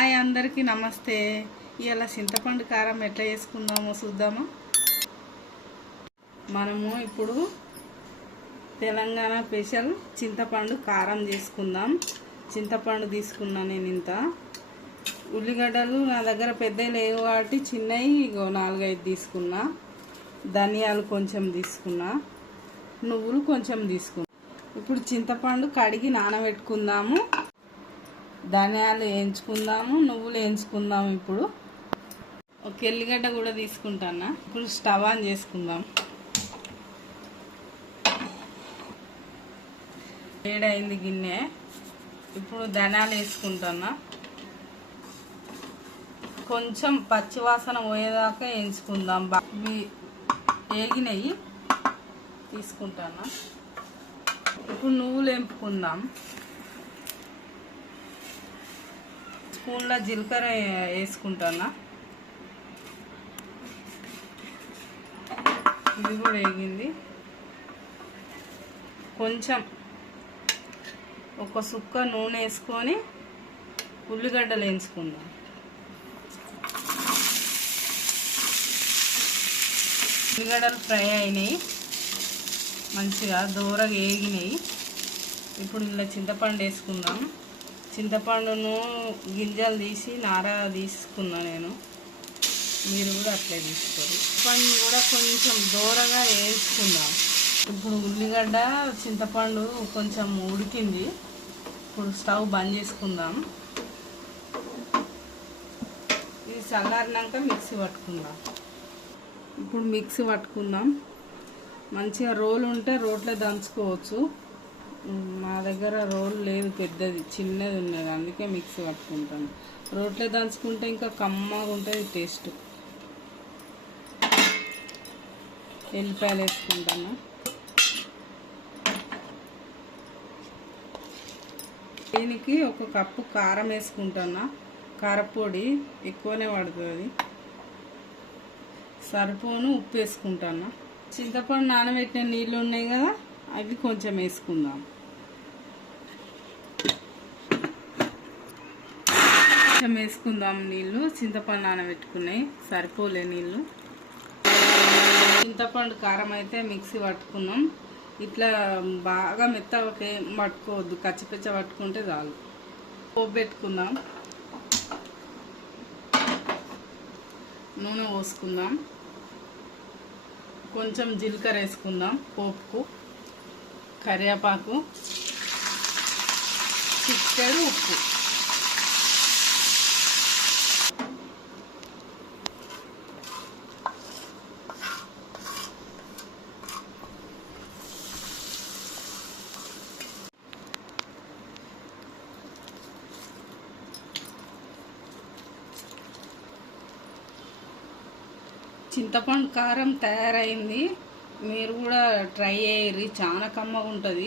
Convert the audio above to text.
Hi అందరికీ నమస్తే. ఇవాళ చింతపండు కారం ఎట్లా చేసుకుందామో చూద్దామా. మనము ఇప్పుడు తెలంగాణ స్పెషల్ చింతపండు కారం చేసుకుందాం. చింతపండు తీసుకున్నా నేను ఇంత. ఉల్లిగడ్డలు నా దగ్గర పెద్దవి లేవు కాబట్టి చిన్నవి 4-5 తీసుకున్నా. ధనియాలు కొంచెం తీసుకున్నా, నువ్వులు కొంచెం తీసుకున్నా. ఇప్పుడు చింతపండు కడిగి నానబెట్టుకుందాము. ధనియాలు వేయించుకుందాము, నువ్వులు వేయించుకుందాము. ఇప్పుడు ఒక ఎల్లిగడ్డ కూడా తీసుకుంటాను. ఇప్పుడు స్టవ్ ఆన్ చేసుకుందాం. వేడైంది గిన్నె. ఇప్పుడు ధనియాలు వేసుకుంటున్నా. కొంచెం పచ్చివాసన పోయేదాకా వేయించుకుందాం. వేగినవి తీసుకుంటాను. ఇప్పుడు నువ్వులు వేపుకుందాం. స్పూన్ల జీలకర్ర వేసుకుంటాను. ఇది కూడా వేగింది. కొంచెం ఒక సుక్క నూనె వేసుకొని ఉల్లిగడ్డలు వేయించుకుందాం. ఉల్లిగడ్డలు ఫ్రై అయినాయి, మంచిగా దూరగా వేగినాయి. ఇప్పుడు ఇలా చింతపండు వేసుకుందాం. చింతపండును గింజలు తీసి నార తీసుకున్నా నేను. మీరు కూడా అట్లే తీసుకోరు. చింతపండు కూడా కొంచెం దూరగా వేసుకుందాం. ఇప్పుడు ఉల్లిగడ్డ చింతపండు కొంచెం ఉడికింది. ఇప్పుడు స్టవ్ బంద్ చేసుకుందాం. ఇది చల్లారినాక మిక్సీ పట్టుకుందాం. ఇప్పుడు మిక్సీ పట్టుకుందాం. మంచిగా రోలు ఉంటే రోట్లో దంచుకోవచ్చు. మా దగ్గర రోల్ లేదు, పెద్దది చిన్నది ఉన్నది, అందుకే మిక్సీ పట్టుకుంటాను. రోట్లో దంచుకుంటే ఇంకా కమ్మగా ఉంటుంది టేస్ట్. ఎల్లిపాయలు వేసుకుంటాను. దీనికి 1 కప్పు కారం వేసుకుంటాను. కారపొడి ఎక్కువనే పడుతుంది. సరిపోను ఉప్పు వేసుకుంటాను. చింతపండు నానబెట్టిన నీళ్ళు ఉన్నాయి కదా, అవి కొంచెం వేసుకుందాం. కొంచెం వేసుకుందాం నీళ్ళు. చింతపండు నానబెట్టుకున్నాయి, సరిపోలే నీళ్ళు. చింతపండు కారం అయితే మిక్సీ పట్టుకున్నాం. ఇట్లా బాగా మెత్తగా పట్టుకోవద్దు, కచ్చిపిచ్చ పట్టుకుంటే చాలు. పోపు పెట్టుకుందాం. నూనె పోసుకుందాం. కొంచెం జీలకర్ర వేసుకుందాం పోపుకు. కరివేపాకు, చిటికెడు ఉప్పు. చింతపండు కారం తయారైంది. మీరు కూడా ట్రై చేయరు, చాలా కమ్మగా ఉంటుంది.